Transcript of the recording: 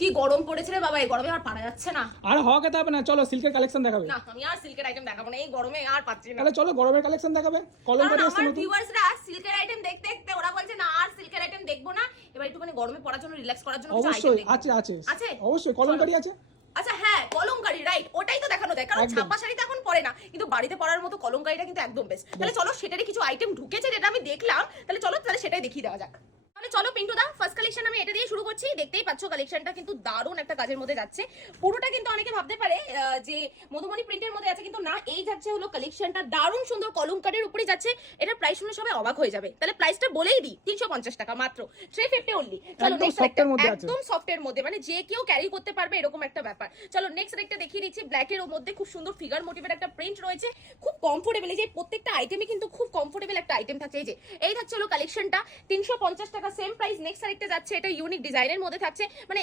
কি গরম পড়েছে রে বাবা, এই গরমে আর পারা যাচ্ছে না। আর হওয়া খেতে হবে না, চলো সিল্কের কালেকশন দেখাবে। না আমি আর সিল্কের আইটেম দেখাবো না, এই গরমে আর পাচ্ছি না। তাহলে চলো গরমের কালেকশন দেখাবে, কলমকারী আসছে আমার নতুন। ভিউয়ার্সরা সিল্কের আইটেম দেখতে দেখতে ওরা বলছে না আর সিল্কের আইটেম দেখবো না, এবার একটুখানি গরমে পড়ার জন্য রিল্যাক্স করার জন্য কিছু আইটেম অবশ্যই দেখবো। আছে আছে আছে অবশ্যই কলমকারী আছে। আচ্ছা হ্যাঁ, কলমকারী, রাইট, ওটাই তো দেখানো যায়, কারণ একদম। ছাপা শাড়িতে এখন পরে না, কিন্তু বাড়িতে পরার মতো কলমকারীটা কিন্তু একদম বেস্ট। তাহলে চলো সেটারই কিছু আইটেম ঢুকেছে যেটা আমি দেখলাম, তাহলে সেটাই দেখিয়ে দেওয়া যাক। তাহলে চলো পিন্টু দা, ফার্স্ট কালেকশন আমি এটা দিয়ে শুরু করছি। দেখতেই পাচ্ছ কালেকশনটা কিন্তু দারুণ একটা কাজের মধ্যে যাচ্ছে। পুরোটা কিন্তু অনেকে ভাবতে পারে যে মধুমণি প্রিন্টের মধ্যে আছে, কিন্তু না, এই যাচ্ছে হলো কালেকশনটা দারুণ সুন্দর কলমকারীর উপরে যাচ্ছে। এটার প্রাইস শুনে সবাই অবাক হয়ে যাবে, তাহলে প্রাইসটা বলেই দিই, 350 টাকা মাত্র, 350 অনলি। চলো একদম নেক্সট সফটের মধ্যে আছে। একদম সফটের মধ্যে, মানে যে কেউ ক্যারি করতে পারবে এরকম একটা ব্যাপার। চলো নেক্সট একটা দেখিয়ে দিচ্ছি, ব্ল্যাকের মধ্যে খুব সুন্দর ফিগার মোটিভের একটা প্রিন্ট রয়েছে, খুব কমফোর্টেবল। এই যে প্রত্যেকটা আইটেমই কিন্তু খুব কমফোর্টেবল একটা আইটেম থাকছে। এই থাকছে হলো কালেকশনটা, 350 টাকা সেম প্রাইস। নেক্সট আরেকটা যাচ্ছে, এটা ইউনিক ডিজাইনের মধ্যে থাকছে, মানে